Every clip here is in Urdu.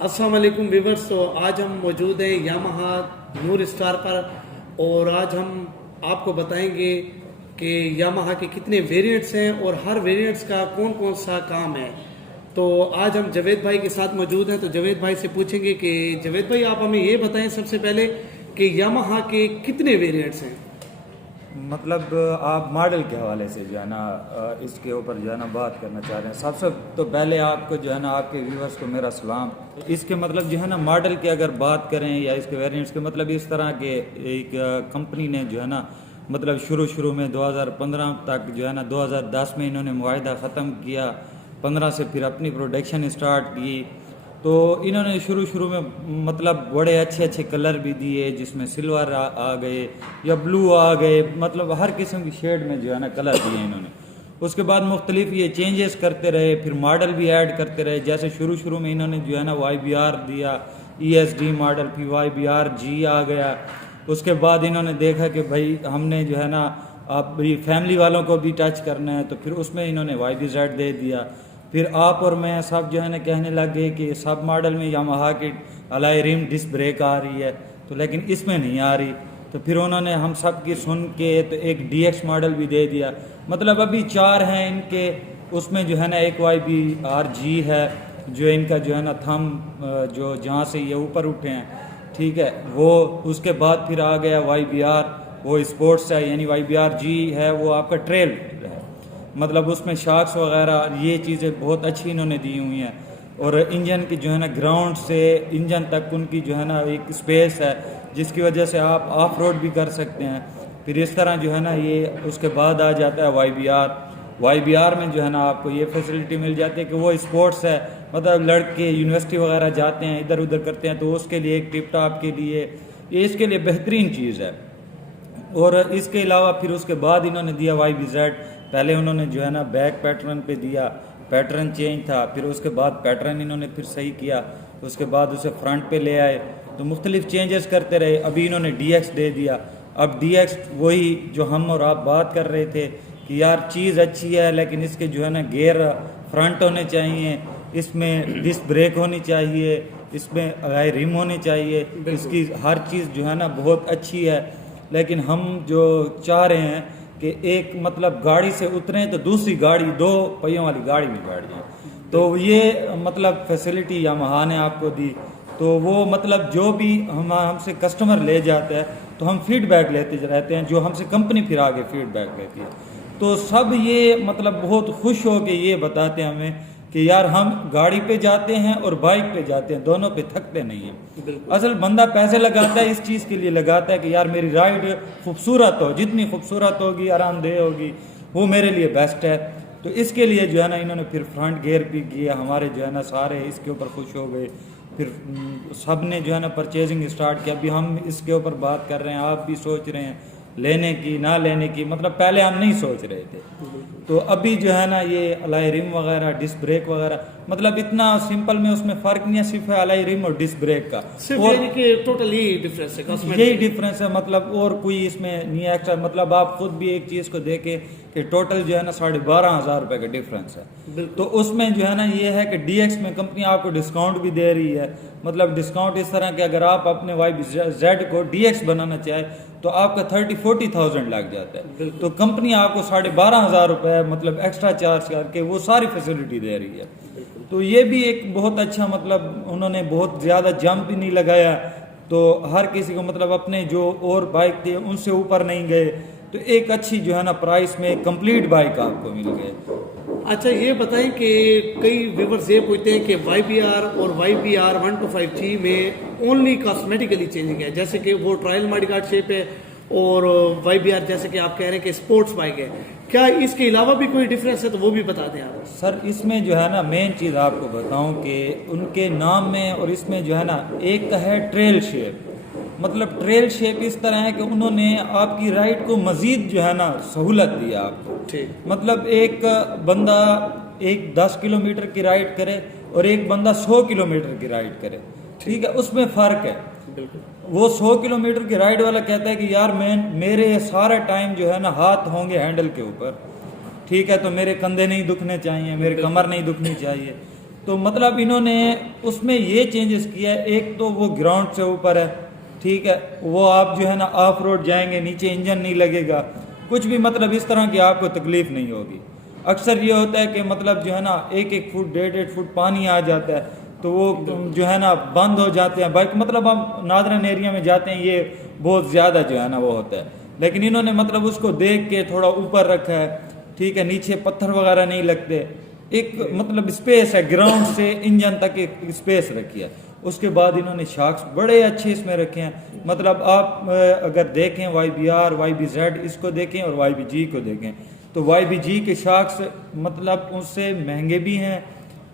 السلام علیکم ویورز. تو آج ہم موجود ہیں یامہا نور اسٹار پر اور آج ہم آپ کو بتائیں گے کہ یامہا کے کتنے ویریئنٹس ہیں اور ہر ویریئنٹس کا کون کون سا کام ہے. تو آج ہم جاوید بھائی کے ساتھ موجود ہیں. تو جاوید بھائی سے پوچھیں گے کہ جاوید بھائی آپ ہمیں یہ بتائیں سب سے پہلے کہ یامہا کے کتنے ویریئنٹس ہیں. مطلب آپ ماڈل کے حوالے سے جو ہے نا اس کے اوپر جو ہے نا بات کرنا چاہ رہے ہیں. سب سے تو پہلے آپ کو جو ہے نا آپ کے ویورز کو میرا سلام. اس کے مطلب جو ہے نا ماڈل کے اگر بات کریں یا اس کے ویریئنٹس کے مطلب اس طرح کے ایک کمپنی نے جو ہے نا مطلب شروع میں 2015 تک جو ہے نا 2010 میں انہوں نے معاہدہ ختم کیا, 15 سے پھر اپنی پروڈکشن اسٹارٹ کی. تو انہوں نے شروع میں مطلب بڑے اچھے کلر بھی دیے جس میں سلور آ گئے یا بلو آ گئے, مطلب ہر قسم کی شیڈ میں جو ہے نا کلر دیے انہوں نے. اس کے بعد مختلف یہ چینجز کرتے رہے, پھر ماڈل بھی ایڈ کرتے رہے. جیسے شروع میں انہوں نے جو ہے نا YBR دیا, ESD ماڈل, پھر YBR-G آ گیا. اس کے بعد انہوں نے دیکھا کہ بھائی ہم نے جو ہے نا آپ فیملی والوں کو بھی ٹچ کرنا ہے, تو پھر اس میں انہوں نے YBZ دے دیا. پھر آپ اور میں سب جو ہے نا کہنے لگ گئے کہ سب ماڈل میں یامہا کی الائی ریم ڈسک بریک آ رہی ہے, تو لیکن اس میں نہیں آ رہی. تو پھر انہوں نے ہم سب کی سن کے تو ایک DX ماڈل بھی دے دیا. مطلب ابھی 4 ہیں ان کے. اس میں جو ہے نا ایک YBR-G ہے جو ان کا جو ہے نا تھم جو جہاں سے یہ اوپر اٹھے ہیں, ٹھیک ہے وہ. اس کے بعد پھر آ گیا YBR, وہ اسپورٹس ہے, یعنی YBR-G ہے وہ آپ کا ٹریل ہے. مطلب اس میں شاکس وغیرہ یہ چیزیں بہت اچھی انہوں نے دی ہوئی ہیں. اور انجن کی جو ہے نا گراؤنڈ سے انجن تک ان کی جو ہے نا ایک اسپیس ہے جس کی وجہ سے آپ آف روڈ بھی کر سکتے ہیں. پھر اس طرح جو ہے نا یہ اس کے بعد آ جاتا ہے YBR میں جو ہے نا آپ کو یہ فیسلٹی مل جاتی ہے کہ وہ اسپورٹس ہے, مطلب لڑکے یونیورسٹی وغیرہ جاتے ہیں ادھر ادھر کرتے ہیں, تو اس کے لیے ایک ٹپ ٹاپ کے لیے یہ اس کے لیے بہترین چیز ہے. اور اس کے علاوہ پھر اس کے بعد انہوں نے دیا YBZ. پہلے انہوں نے جو ہے نا بیک پیٹرن پہ دیا, پیٹرن چینج تھا, پھر اس کے بعد پیٹرن انہوں نے پھر صحیح کیا, اس کے بعد اسے فرنٹ پہ لے آئے, تو مختلف چینجز کرتے رہے. ابھی انہوں نے DX دے دیا. اب DX وہی جو ہم اور آپ بات کر رہے تھے کہ یار چیز اچھی ہے لیکن اس کے جو ہے نا گیئر فرنٹ ہونے چاہیے, اس میں ڈسک بریک ہونی چاہیے, اس میں الائی ریم ہونی چاہیے, اس کی ہر چیز جو ہے نا بہت اچھی ہے. لیکن ہم جو چاہ رہے ہیں کہ ایک مطلب گاڑی سے اتریں تو دوسری گاڑی 2 پہیوں والی گاڑی میں بیٹھ جائیں, تو یہ مطلب فیسلٹی یامہا نے آپ کو دی. تو وہ مطلب جو بھی ہم سے کسٹمر لے جاتا ہے تو ہم فیڈ بیک لیتے رہتے ہیں, جو ہم سے کمپنی پھر آگے فیڈ بیک لیتی ہے. تو سب یہ مطلب بہت خوش ہو کے یہ بتاتے ہیں ہمیں کہ یار ہم گاڑی پہ جاتے ہیں اور بائک پہ جاتے ہیں, دونوں پہ تھکتے نہیں ہیں. اصل بندہ پیسے لگاتا ہے اس چیز کے لیے لگاتا ہے کہ یار میری رائڈ خوبصورت ہو, جتنی خوبصورت ہوگی آرام دہ ہوگی وہ میرے لیے بیسٹ ہے. تو اس کے لیے جو ہے نا انہوں نے پھر فرنٹ گیئر بھی کیا. ہمارے جو ہے نا سارے اس کے اوپر خوش ہو گئے. پھر سب نے جو ہے نا پرچیزنگ اسٹارٹ کیا. ابھی ہم اس کے اوپر بات کر رہے ہیں, آپ بھی سوچ رہے ہیں لینے کی نہ لینے کی, مطلب پہلے ہم نہیں سوچ رہے تھے. تو ابھی جو ہے نا یہ الائی ریم وغیرہ ڈسک بریک وغیرہ مطلب اتنا سمپل میں اس میں فرق نہیں ہے, صرف ہے الائی ریم اور ڈسک بریک کا, ٹوٹلی ڈفرینس ہے, یہی ڈفرینس ہے. مطلب اور کوئی اس میں نہیں ہے ایکسٹرا. مطلب آپ خود بھی ایک چیز کو دیکھیں کہ ٹوٹل جو ہے نا 12,500 روپے کا ڈفرینس ہے. تو اس میں جو ہے نا یہ ہے کہ DX میں کمپنی آپ کو ڈسکاؤنٹ بھی دے رہی ہے. مطلب ڈسکاؤنٹ اس طرح کہ اگر آپ اپنے YBZ کو DX بنانا چاہے تو آپ کا 30-40,000 لگ جاتا ہے. تو کمپنی آپ کو 12,500 روپے مطلب ایکسٹرا چارج کر کے وہ ساری فیسلٹی دے رہی ہے. تو یہ بھی ایک بہت اچھا, مطلب انہوں نے بہت زیادہ جمپ بھی نہیں لگایا, تو ہر کسی کو مطلب اپنے جو اور بائک تھے ان سے اوپر نہیں گئے, تو ایک اچھی جو ہے نا پرائس میں کمپلیٹ بائک آپ کو مل گئے. اچھا یہ بتائیں کہ کئی ویورز یہ پوچھتے ہیں کہ YBR اور YBR-125G میں اونلی کاسمیٹیکلی چینجنگ ہے, جیسے کہ وہ ٹرائل ماڈیگارڈ شیپ ہے, اور YBR جیسے کہ آپ کہہ رہے ہیں کہ اسپورٹس بائک ہے. کیا اس کے علاوہ بھی کوئی ڈفرینس ہے تو وہ بھی بتا دیں آپ. سر اس میں جو ہے نا مین چیز آپ کو بتاؤں کہ ان کے نام میں اور اس میں جو ہے نا ایک ہے ٹریل شیپ. مطلب ٹریل شیپ اس طرح ہے کہ انہوں نے آپ کی رائڈ کو مزید جو ہے نا سہولت دی آپ کو. مطلب ایک بندہ 10 کلومیٹر کی رائڈ کرے اور ایک بندہ 100 کلومیٹر کی رائڈ کرے, ٹھیک ہے, اس میں فرق ہے. وہ 100 کلومیٹر کی رائڈ والا کہتا ہے کہ یار میرے سارا ٹائم جو ہے نا ہاتھ ہوں گے ہینڈل کے اوپر, ٹھیک ہے, تو میرے کندھے نہیں دکھنے چاہیے, میرے کمر نہیں دکھنی چاہیے. تو مطلب انہوں نے اس میں یہ چینجز کیا ہے. ایک تو وہ گراؤنڈ سے اوپر ہے, ٹھیک ہے, وہ آپ جو ہے نا آف روڈ جائیں گے, نیچے انجن نہیں لگے گا, کچھ بھی مطلب اس طرح کی آپ کو تکلیف نہیں ہوگی. اکثر یہ ہوتا ہے کہ مطلب جو ہے نا 1-1 فٹ 1.5 فٹ پانی آ جاتا ہے تو وہ جو ہے نا بند ہو جاتے ہیں بائک. مطلب ہم نادرن ایریا میں جاتے ہیں, یہ بہت زیادہ جو ہے نا وہ ہوتا ہے. لیکن انہوں نے مطلب اس کو دیکھ کے تھوڑا اوپر رکھا ہے, ٹھیک ہے, نیچے پتھر وغیرہ نہیں لگتے, ایک مطلب اسپیس ہے, گراؤنڈ سے انجن تک ایک اسپیس رکھی ہے. اس کے بعد انہوں نے شاکس بڑے اچھے اس میں رکھے ہیں. مطلب آپ اگر دیکھیں YBR YBZ اس کو دیکھیں اور YBG کو دیکھیں تو YBG کے شاکس مطلب اس سے مہنگے بھی ہیں,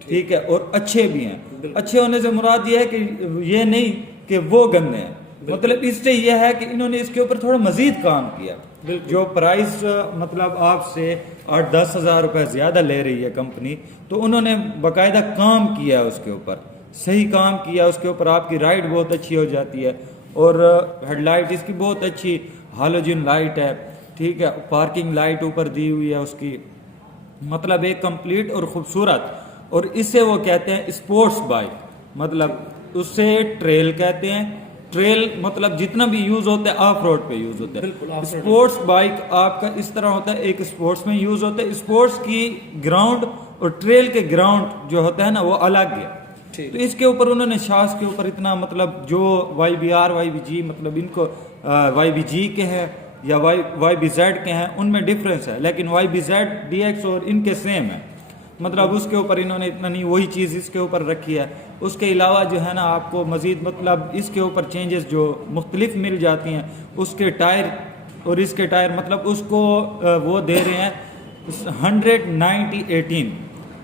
ٹھیک ہے, اور اچھے بھی ہیں. اچھے ہونے سے مراد یہ ہے کہ یہ نہیں کہ وہ گندے ہیں, مطلب اس سے یہ ہے کہ انہوں نے اس کے اوپر تھوڑا مزید کام کیا. جو پرائز مطلب آپ سے 8-10 ہزار روپے زیادہ لے رہی ہے کمپنی, تو انہوں نے باقاعدہ کام کیا اس کے اوپر, صحیح کام کیا اس کے اوپر. آپ کی رائڈ بہت اچھی ہو جاتی ہے, اور ہیڈ لائٹ اس کی بہت اچھی ہالوجن لائٹ ہے, ٹھیک ہے, پارکنگ لائٹ اوپر دی ہوئی ہے اس کی, مطلب ایک کمپلیٹ اور خوبصورت. اور اس سے وہ کہتے ہیں اسپورٹس بائک, مطلب اس سے ٹریل کہتے ہیں. ٹریل مطلب جتنا بھی یوز ہوتا ہے آف روڈ پہ یوز ہوتا ہے. اسپورٹس بائک آپ کا اس طرح ہوتا ہے, ایک اسپورٹس میں یوز ہوتا ہے. اسپورٹس کی گراؤنڈ اور ٹریل کے گراؤنڈ جو ہوتا ہے نا وہ الگ ہے. تو اس کے اوپر انہوں نے شاس کے اوپر اتنا مطلب جو YBR YBG مطلب ان کو YBG کے ہیں یا YBZ کے ہیں ان میں ڈفرینس ہے, لیکن YBZ DX اور ان کے سیم ہے. مطلب اس کے اوپر انہوں نے اتنا نہیں, وہی چیز اس کے اوپر رکھی ہے. اس کے علاوہ جو ہے نا آپ کو مزید مطلب اس کے اوپر چینجز جو مختلف مل جاتی ہیں. اس کے ٹائر اور اس کے ٹائر مطلب اس کو وہ دے رہے ہیں 100-90-18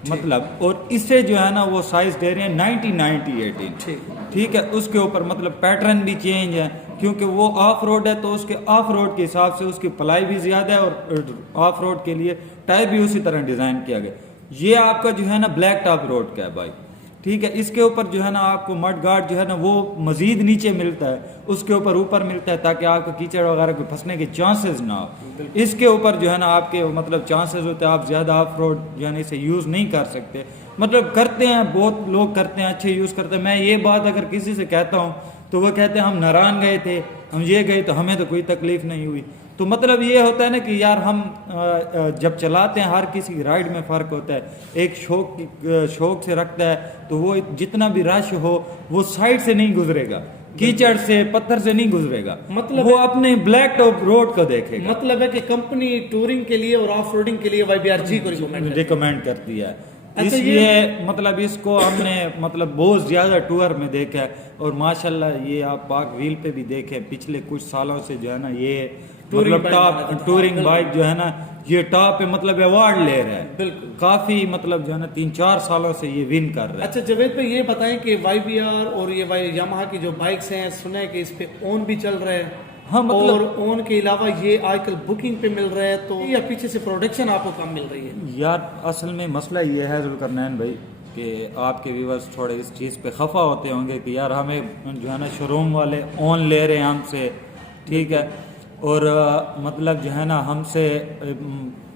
مطلب, اور اس سے جو ہے نا وہ سائز دے رہے ہیں 90-90-18, ٹھیک ہے. اس کے اوپر مطلب پیٹرن بھی چینج ہے کیونکہ وہ آف روڈ ہے, تو اس کے آف روڈ کے حساب سے اس کی پلائی بھی زیادہ ہے, اور آف روڈ کے لیے ٹائر بھی اسی طرح ڈیزائن کیا گیا. یہ آپ کا جو ہے نا بلیک ٹاپ روڈ کا ہے بائک, ٹھیک ہے. اس کے اوپر جو ہے نا آپ کو مڈ گارڈ جو ہے نا وہ مزید نیچے ملتا ہے, اس کے اوپر ملتا ہے تاکہ آپ کو کیچڑ وغیرہ کو پھنسنے کے چانسز نہ ہو. اس کے اوپر جو ہے نا آپ کے مطلب چانسز ہوتے ہیں آپ زیادہ آف روڈ جو ہے نا اسے یوز نہیں کر سکتے. مطلب کرتے ہیں, بہت لوگ کرتے ہیں, اچھے یوز کرتے ہیں. میں یہ بات اگر کسی سے کہتا ہوں تو وہ کہتے ہیں ہم ناران گئے تھے, ہم یہ گئے تو ہمیں تو کوئی تکلیف نہیں ہوئی. تو مطلب یہ ہوتا ہے نا کہ یار ہم جب چلاتے ہیں ہر کسی کی رائڈ میں فرق ہوتا ہے. ایک شوق سے رکھتا ہے تو وہ جتنا بھی رش ہو وہ سائڈ سے نہیں گزرے گا, کیچڑ سے پتھر سے نہیں گزرے گا, مطلب وہ اپنے بلیک ٹاپ روڈ کو دیکھے گا. مطلب ہے کہ کمپنی ٹورنگ کے لیے اور آف روڈنگ کے لیے YBRG کو ریکمینڈ کرتی ہے. اس لیے مطلب اس کو ہم نے مطلب بہت زیادہ ٹور میں دیکھا ہے, اور ماشاءاللہ یہ آپ پاک ویل پہ بھی دیکھیں پچھلے کچھ سالوں سے جو ہے نا یہ مطلب ٹاپ ٹورنگ بائک جو ہے نا یہ ٹاپ پہ مطلب ایوارڈ لے رہا ہے. بالکل کافی مطلب جو ہے نا 3-4 سالوں سے یہ ون کر رہا ہے. اچھا جاوید بھائی یہ بتائیں کہ YBR اور یہ یاماہا کی جو بائکس ہیں سنا ہے کہ اس پہ اون بھی چل رہا ہے. ہاں مطلب اور اون کے علاوہ یہ آج کل بکنگ پہ مل رہا ہے, تو یا پیچھے سے پروڈکشن آپ کو کم مل رہی ہے؟ یار اصل میں مسئلہ یہ ہے ذوالقرنین بھائی کہ آپ کے ویورز تھوڑے اس چیز پہ خفا ہوتے ہوں گے کہ یار ہمیں جو ہے نا شو روم والے اون لے رہے ہیں ہم سے, ٹھیک ہے, اور مطلب جو ہے نا ہم سے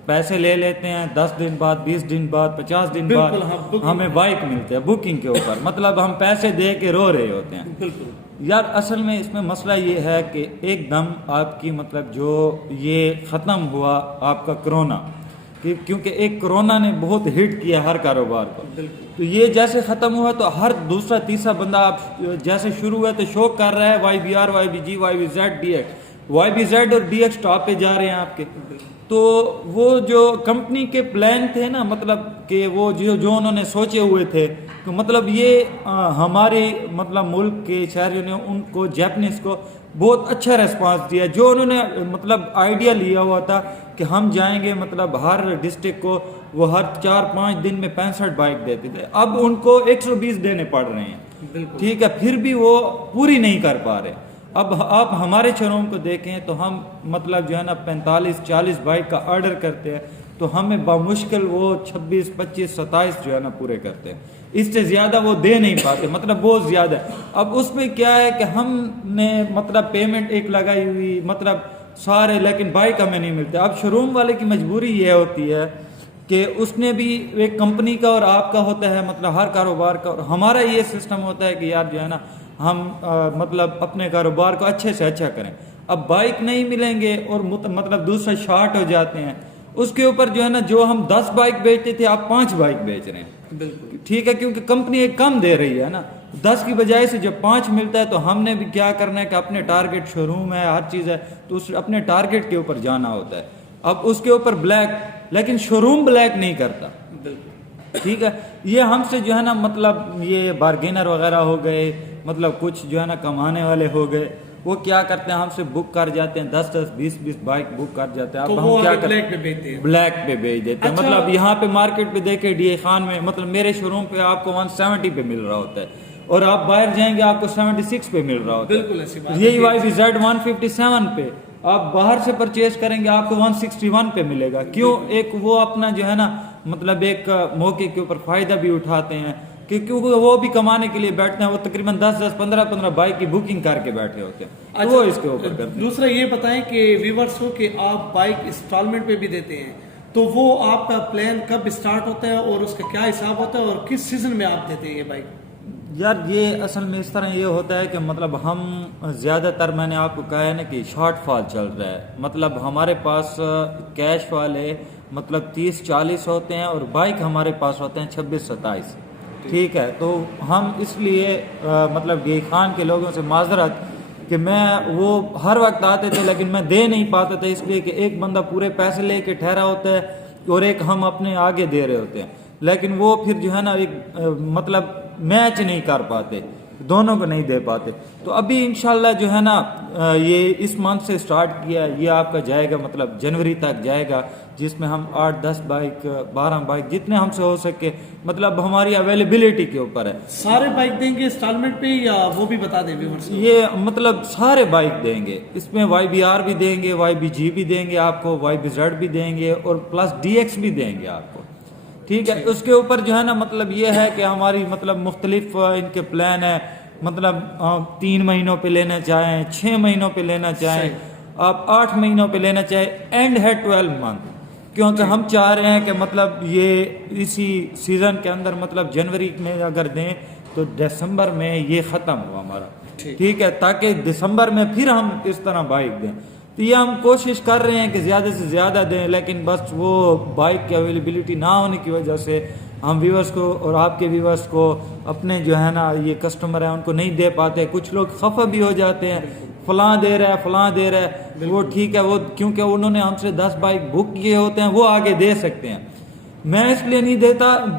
پیسے لے لیتے ہیں 10 دن بعد 20 دن بعد 50 دن بعد ہمیں بائک ملتے ہیں بکنگ کے اوپر, مطلب ہم پیسے دے کے رو رہے ہوتے ہیں. بالکل یار اصل میں اس میں مسئلہ یہ ہے کہ ایک دم آپ کی مطلب جو یہ ختم ہوا آپ کا کرونا, کیونکہ ایک کرونا نے بہت ہٹ کیا ہر کاروبار کو, تو یہ جیسے ختم ہوا تو ہر دوسرا تیسرا بندہ آپ جیسے شروع ہوا تو شوق کر رہا ہے YBR YBG YBZ DX, YBZ اور DX ٹاپ پہ جا رہے ہیں آپ کے. تو وہ جو کمپنی کے پلان تھے نا مطلب کہ وہ جو انہوں نے سوچے ہوئے تھے کہ مطلب یہ ہمارے مطلب ملک کے شہریوں نے ان کو جیپنیز کو بہت اچھا ریسپانس دیا. جو انہوں نے مطلب آئیڈیا لیا ہوا تھا کہ ہم جائیں گے مطلب ہر ڈسٹرکٹ کو وہ ہر 4-5 دن میں 65 بائک دیتے تھے, اب ان کو 120 دینے پڑ رہے ہیں, ٹھیک ہے, پھر بھی وہ پوری نہیں کر پا رہے. اب آپ ہمارے شوروم کو دیکھیں تو ہم مطلب جو ہے نا 45-40 بائک کا آرڈر کرتے ہیں تو ہمیں بمشکل وہ 26-25-27 جو ہے نا پورے کرتے ہیں, اس سے زیادہ وہ دے نہیں پاتے, مطلب بہت زیادہ ہے. اب اس میں کیا ہے کہ ہم نے مطلب پیمنٹ ایک لگائی ہوئی مطلب سارے, لیکن بائک ہمیں نہیں ملتے. اب شوروم والے کی مجبوری یہ ہوتی ہے کہ اس نے بھی ایک کمپنی کا اور آپ کا ہوتا ہے مطلب ہر کاروبار کا، اور ہمارا یہ سسٹم ہوتا ہے کہ یار جو ہے نا ہم مطلب اپنے کاروبار کو اچھے سے اچھا کریں. اب بائک نہیں ملیں گے اور مطلب دوسرے شارٹ ہو جاتے ہیں، اس کے اوپر جو ہے نا جو ہم 10 بائک بیچتے تھے آپ 5 بائک بیچ رہے ہیں. بالکل ٹھیک ہے، کیونکہ کمپنی ایک کم دے رہی ہے نا، 10 کی بجائے سے جب 5 ملتا ہے تو ہم نے بھی کیا کرنا ہے کہ اپنے ٹارگٹ شو روم ہے، ہر چیز ہے، تو اس اپنے ٹارگٹ کے اوپر جانا ہوتا ہے. اب اس کے اوپر بلیک، لیکن شو روم بلیک نہیں کرتا. بالکل ٹھیک ہے، یہ ہم سے جو ہے نا مطلب یہ بارگینر وغیرہ ہو گئے، مطلب کچھ جو ہے نا کمانے والے ہو گئے، وہ کیا کرتے ہیں ہم سے بک کر جاتے ہیں 10 20 بائک بک کر جاتے ہیں. تو اب وہ ہم کیا بلیک پہ بیچتے ہیں. بلیک پہ بیچ دیتے ہیں. اچھا. مطلب یہاں پہ مارکیٹ پہ دیکھے ڈی اے خان میں مطلب میرے شو روم پہ آپ کو 170 پہ مل رہا ہوتا ہے، اور آپ باہر جائیں گے آپ کو 76 پہ مل رہا ہوتا ہے. بالکل ایسی بات. یہی وائی بی زیڈ 157 پہ آپ باہر سے پرچیز کریں گے آپ کو 161 پہ ملے گا. کیوں؟ ایک وہ اپنا جو ہے نا مطلب ایک موقع کے اوپر فائدہ بھی اٹھاتے ہیں، کیونکہ وہ بھی کمانے کے لیے بیٹھتے ہیں. وہ تقریباً 10-15 بائک کی بکنگ کر کے بیٹھے ہوتے ہیں. تو وہ اس کے اوپر کرتے ہیں. دوسرا یہ بتائیں کہ ویورس کو کہ آپ بائک انسٹالمنٹ پہ بھی دیتے ہیں، تو وہ آپ کا پلان کب اسٹارٹ ہوتا ہے اور اس کا کیا حساب ہوتا ہے اور کس سیزن میں آپ دیتے ہیں یہ بائک؟ یار یہ اصل میں اس طرح یہ ہوتا ہے کہ مطلب ہم زیادہ تر میں نے آپ کو کہا ہے نا کہ شارٹ فال چل رہا ہے. مطلب ہمارے پاس کیش والے مطلب 30-40 ہوتے ہیں اور بائک ہمارے پاس ہوتے ہیں 26-27. ٹھیک ہے، تو ہم اس لیے مطلب یہ خان کے لوگوں سے معذرت کہ میں وہ ہر وقت آتے تھے لیکن میں دے نہیں پاتا تھا، اس لیے کہ ایک بندہ پورے پیسے لے کے ٹھہرا ہوتا ہے اور ایک ہم اپنے آگے دے رہے ہوتے ہیں، لیکن وہ پھر جو ہے نا ایک مطلب میچ نہیں کر پاتے، دونوں کو نہیں دے پاتے. تو ابھی انشاءاللہ جو ہے نا یہ اس منتھ سے سٹارٹ کیا، یہ آپ کا جائے گا مطلب جنوری تک جائے گا، جس میں ہم 8-10 بائک 12 بائک جتنے ہم سے ہو سکے، مطلب ہماری اویلیبلٹی کے اوپر ہے. سارے بائک دیں گے انسٹالمنٹ پہ یا وہ بھی بتا دیں ویورس کو؟ یہ مطلب سارے بائک دیں گے، اس میں وائی بی آر بھی دیں گے، وائی بی جی بھی دیں گے آپ کو، وائی بی زیڈ بھی دیں گے اور پلس ڈی ایکس بھی دیں گے آپ کو. ٹھیک ہے، اس کے اوپر جو ہے نا مطلب یہ ہے کہ ہماری مطلب مختلف ان کے پلان ہے. مطلب 3 مہینوں پہ لینا چاہیں، 6 مہینوں پہ لینا چاہیں، آپ 8 مہینوں پہ لینا چاہیں، اینڈ ہے 12 منتھ. کیونکہ ہم چاہ رہے ہیں کہ مطلب یہ اسی سیزن کے اندر مطلب جنوری میں اگر دیں تو دسمبر میں یہ ختم ہوا ہمارا. ٹھیک ہے، تاکہ دسمبر میں پھر ہم اس طرح بائک دیں. تو یہ ہم کوشش کر رہے ہیں کہ زیادہ سے زیادہ دیں، لیکن بس وہ بائک کی اویلیبلٹی نہ ہونے کی وجہ سے ہم ویورز کو اور آپ کے ویورز کو اپنے جو ہے نا یہ کسٹمر ہیں ان کو نہیں دے پاتے. کچھ لوگ خفا بھی ہو جاتے ہیں، فلاں دے رہا ہے فلاں دے رہا ہے، وہ ٹھیک ہے، وہ کیونکہ انہوں نے ہم سے 10 بائک بک کیے ہوتے ہیں وہ آگے دے سکتے ہیں. میں اس لیے نہیں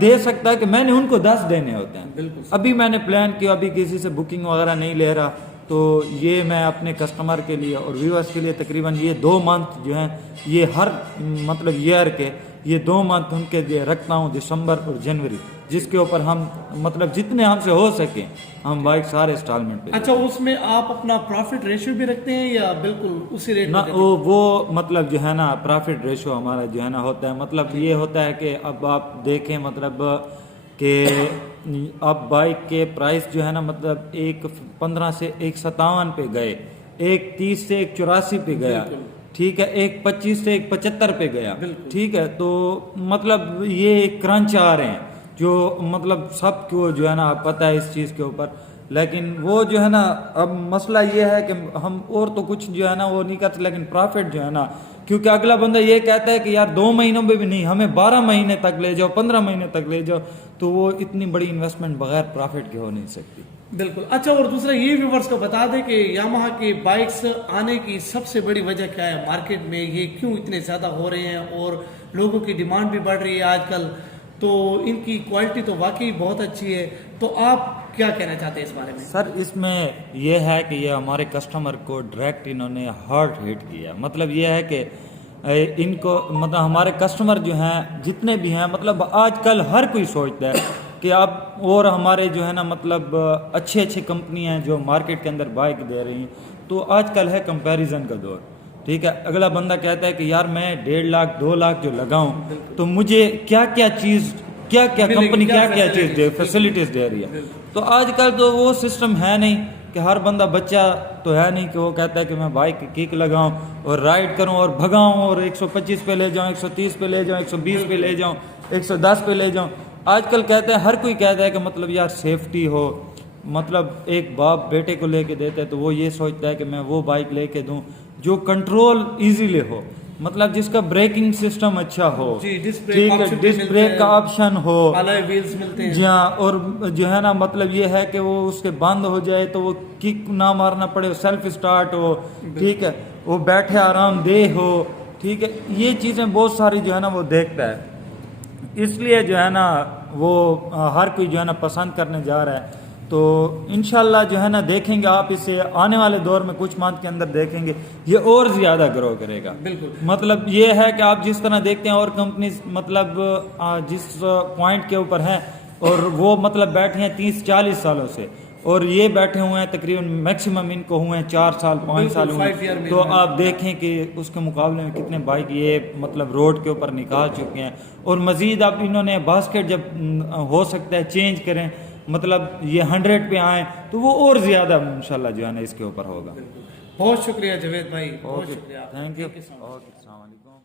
دے سکتا کہ میں نے ان کو 10 دینے ہوتے ہیں. ابھی میں نے پلان کیا، ابھی کسی سے بکنگ وغیرہ نہیں لے رہا، تو یہ میں اپنے کسٹمر کے لیے اور ویورز کے لیے تقریباً یہ 2 منتھ جو ہیں یہ ہر مطلب ایئر کے یہ 2 منتھ ان کے لیے رکھتا ہوں، دسمبر اور جنوری، جس کے اوپر ہم مطلب جتنے ہم سے ہو سکیں ہم بائک سارے انسٹالمنٹ پہ. اچھا، اس میں آپ اپنا پروفٹ ریشیو بھی رکھتے ہیں یا بالکل اسی ریٹ نہ؟ وہ مطلب جو ہے نا پروفٹ ریشو ہمارا جو ہے نا ہوتا ہے، مطلب یہ ہوتا ہے کہ اب آپ دیکھیں مطلب کہ اب بائک کے پرائس جو ہے نا مطلب ایک 15 سے 157 پہ گئے، ایک 30 سے 184 پہ گیا. ٹھیک ہے، ایک 25 سے 175 پہ گیا. ٹھیک ہے، تو مطلب یہ کرنچ آ رہے ہیں جو مطلب سب کو جو ہے نا پتہ ہے اس چیز کے اوپر. لیکن وہ جو ہے نا اب مسئلہ یہ ہے کہ ہم اور تو کچھ جو ہے نا وہ نہیں کرتے، لیکن پروفٹ جو ہے نا کیونکہ اگلا بندہ یہ کہتا ہے کہ یار 2 مہینوں میں بھی نہیں، ہمیں 12 مہینے تک لے جاؤ، 15 مہینے تک لے جاؤ، تو وہ اتنی بڑی انویسٹمنٹ بغیر پروفٹ کے ہو نہیں سکتی. بالکل. اچھا، اور دوسرا یہ ویورز کو بتا دیں کہ یاماہا کے بائکس آنے کی سب سے بڑی وجہ کیا ہے مارکیٹ میں، یہ کیوں اتنے زیادہ ہو رہے ہیں اور لوگوں کی ڈیمانڈ بھی بڑھ رہی ہے آج کل، تو ان کی کوالٹی تو واقعی بہت اچھی ہے، تو آپ کیا کہنا چاہتے ہیں اس بارے میں؟ سر اس میں یہ ہے کہ یہ ہمارے کسٹمر کو ڈائریکٹ انہوں نے ہارٹ ہٹ کیا. مطلب یہ ہے کہ ان کو مطلب ہمارے کسٹمر جو ہیں جتنے بھی ہیں، مطلب آج کل ہر کوئی سوچتا ہے کہ اب اور ہمارے جو ہے نا مطلب اچھے کمپنی ہیں جو مارکیٹ کے اندر بائک دے رہی ہیں، تو آج کل ہے کمپیریزن کا دور. ٹھیک ہے، اگلا بندہ کہتا ہے کہ یار میں 1.5 لاکھ 2 لاکھ جو لگاؤں تو مجھے کیا چیز کمپنی کیا چیز دے فیسلٹیز دے رہی ہے. تو آج کل تو وہ سسٹم ہے نہیں کہ ہر بندہ بچہ تو ہے نہیں کہ وہ کہتا ہے کہ میں بائک کک لگاؤں اور رائڈ کروں اور بھگاؤں اور 125 پہ لے جاؤں، 130 پہ لے جاؤں، 120 پہ لے جاؤں، 110 پہ لے جاؤں. آج کل کہتے ہیں، ہر کوئی کہتا ہے کہ مطلب یار سیفٹی ہو. مطلب ایک باپ بیٹے کو لے کے دیتا ہے تو وہ یہ سوچتا ہے کہ میں وہ بائک لے کے دوں جو کنٹرول ایزیلی ہو، مطلب جس کا بریکنگ سسٹم اچھا ہو، جی، ڈسک ٹھیک ہے، ڈسک بریک کا آپشن ہو، alloy wheels ملتے ہیں. جی ہاں. اور جو ہے نا مطلب یہ ہے کہ وہ اس کے بند ہو جائے تو وہ کک نہ مارنا پڑے، سیلف اسٹارٹ ہو، ٹھیک ہے، وہ بیٹھے آرام دہ ہو، ٹھیک ہے. یہ چیزیں بہت ساری جو ہے نا وہ دیکھتا ہے. اس لیے جو ہے نا وہ ہر کوئی جو ہے نا پسند کرنے جا رہا ہے. تو انشاءاللہ جو ہے نا دیکھیں گے آپ اسے آنے والے دور میں کچھ منتھ کے اندر دیکھیں گے یہ اور زیادہ گرو کرے گا. بالکل. مطلب یہ ہے کہ آپ جس طرح دیکھتے ہیں اور کمپنیز مطلب جس پوائنٹ کے اوپر ہیں اور وہ مطلب بیٹھے ہیں 30-40 سالوں سے، اور یہ بیٹھے ہوئے ہیں تقریباً میکسیمم ان کو ہوئے ہیں 4 سال 5 سال ہوئے، تو آپ دیکھیں کہ اس کے مقابلے میں کتنے بائک یہ مطلب روڈ کے اوپر نکال چکے ہیں. اور مزید اب انہوں نے باسکٹ جب ہو سکتا ہے چینج کریں، مطلب یہ 100 پہ آئیں تو وہ اور زیادہ انشاءاللہ جو ہے نا اس کے اوپر ہوگا. بہت شکریہ جاوید بھائی، بہت شکریہ. Thank you. السلام علیکم.